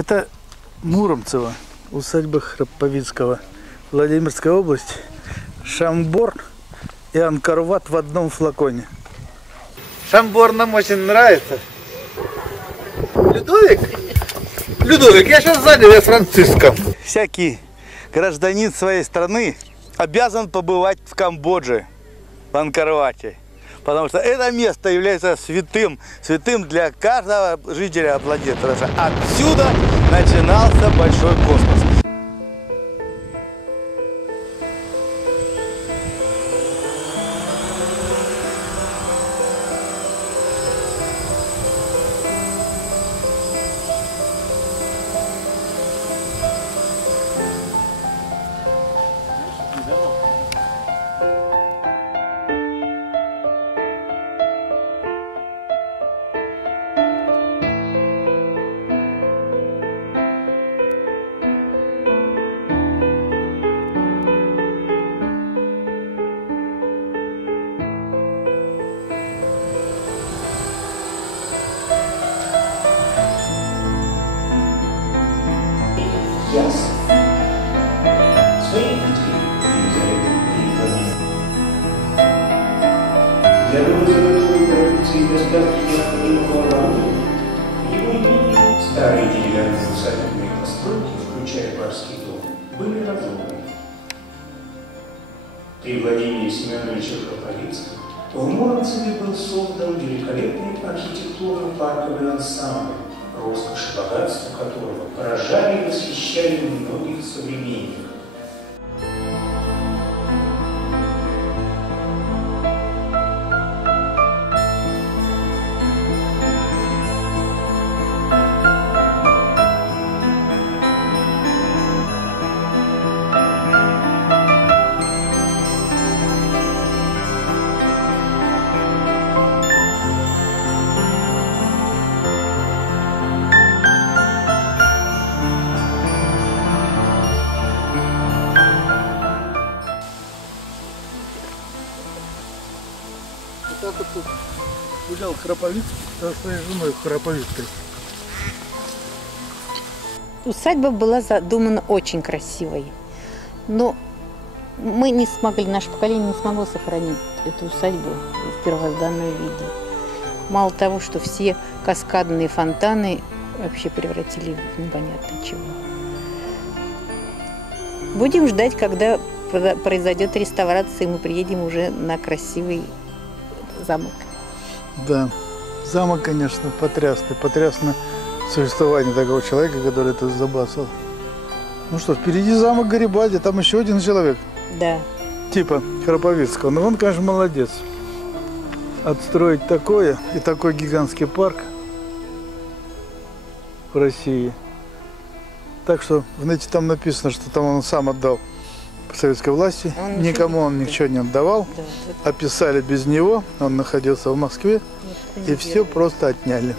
Это Муромцево, усадьба Храповицкого, Владимирская область, Шамбор и Анкор-Ват в одном флаконе. Шамбор нам очень нравится. Людовик? Людовик, я сейчас сзади, я с Франциском. Всякий гражданин своей страны обязан побывать в Камбодже, в Анкор-Вате. Потому что это место является святым для каждого жителя планеты. Потому что отсюда начинался большой космос. Ясно. Своих детей перепланировать. Для вывоза готовой продукции и доставки необходимого оборудования его имени старые деревянные усадебные постройки, включая барский дом, были разобраны. При Владимире Семеновиче Храповицком в Муромцеве был создан великолепный архитектурно-парковый ансамбль, роскошь и богатство которого поражали и восхищали многих современников. Так вот тут гулял Храповицкий со своей женой Храповицкой. Усадьба была задумана очень красивой, но мы не смогли, наше поколение не смогло сохранить эту усадьбу в первозданном виде. Мало того, что все каскадные фонтаны вообще превратили в непонятно чего. Будем ждать, когда произойдет реставрация, и мы приедем уже на красивый замок. Да, замок, конечно, потрясный. Потрясно существование такого человека, который это забасал. Ну что, впереди замок Гарибальди, там еще один человек. Да. Типа Храповицкого. Но он, конечно, молодец. Отстроить такое и такой гигантский парк в России. Так что в нете там написано, что там он сам отдал советской власти, никому он ничего не отдавал, описали без него, он находился в Москве, и все просто отняли.